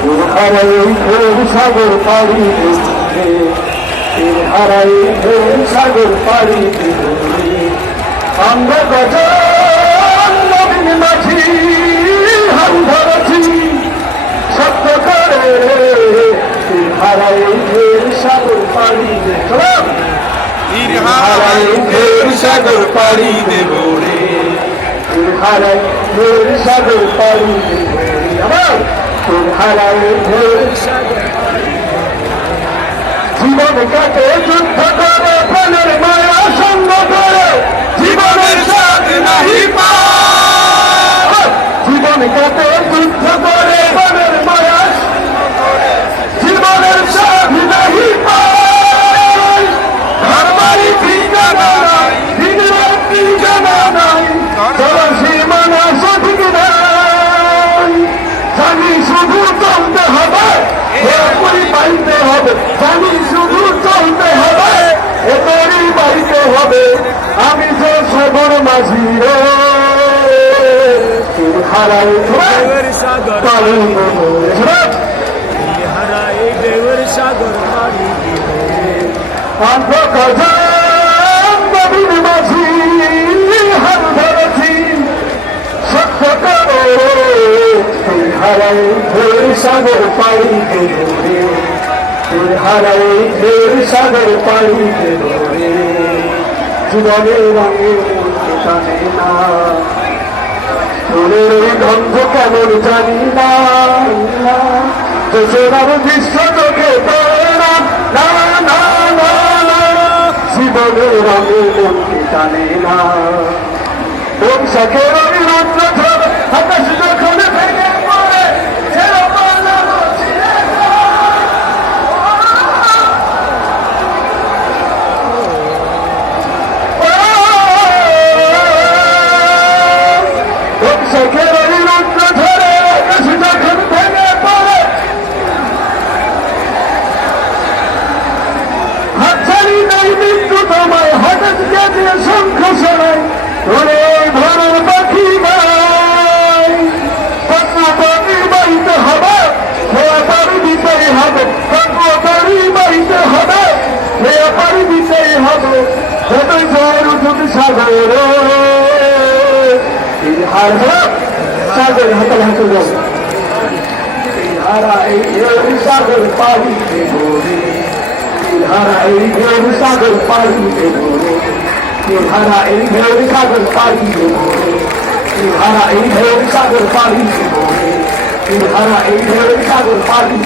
হারাই ঢেউ সাগর পাড়ি দেবে, হারাই ঢেউ সাগর পাড়ি দেবে। আমরা গজন নবীন মাঝি হাল ধরেছি সত্য করে, হারাই ঢেউ সাগর পাড়ি দেবে, হারাই ঢেউ সাগর পাড়ি দেব রে, হারাই ঢেউ সাগর পাড়ি দেব আমার, হারাই ঢেউ সাগর। জীবন কাটে যুদ্ধ করে প্রাণের মায়া সঙ্গ করে, জীবনের স্বাদ নাহি পায়। জীবন কাটে যুদ্ধ করে প্রাণের মায়া সঙ্গ করে, জীবনের স্বাদ নাহি পায়। ঘর বাড়ি ঠিকানা নাই, দিন রাত্রি জানা নাই, চলার সীমানা সঠিক নাই। জানি শুধু চলতে হবে, এরপরই পাইতে হবে, জানি শুধু চলতে হবে, এরপরই পাইতে হবে। আমি যে সবর মাঝি রে, হারাই ঢেউর সাগর পাড়ি দেব, হারাই ঢেউর সাগর পাড়ি দেব। আমরা গজন নবীন মাঝি হাল ধরেছি সত্য করে, হারাই ঢেউর সাগর পাড়ি দেব রে, হারাই ঢেউর সাগর পাড়ি দেব রে। জীবনের রঙে মনকে টানে না, ফুলের ওই গন্ধ কেমন জানি না, দেশের দৃশ্য চোখে পড়ে না, না না না না। জীবনের রঙে মনকে টানে না, বৈশাখের ওই রৌদ্র ঝড় আকাশ যখন ভেঙে পড়ে, বৈশাখের ওই রৌদ্র ঝড়ে আকাশ যখন ভেঙে পড়ে, হাতছাড়ি নেই মৃত্যু তোমায় হঠাৎ গেছে শঙ্খ শোনায়, ধরে ধরার পাখি নাই। পদ্মপাড়ি বাইতে হবে, হেয়া পাড়ি দিতেই হবে, পদ্মপাড়ি বাইতে হবে, হেয়া পাড়ি দিতেই হবে। যতই ঝড় উঠুক সাগরে, হার সাগর হাতাল হাতে যাবে, হারাই ঢেউ সাগর পাড়ি দেব রে, হারাই ঢেউ সাগর পাড়ি দেব রে, হারাই ঢেউ সাগর পাড়ি দেব রে, হারাই ঢেউ সাগর পাড়ি দেব রে, হারাই ঢেউ সাগর পাড়ি।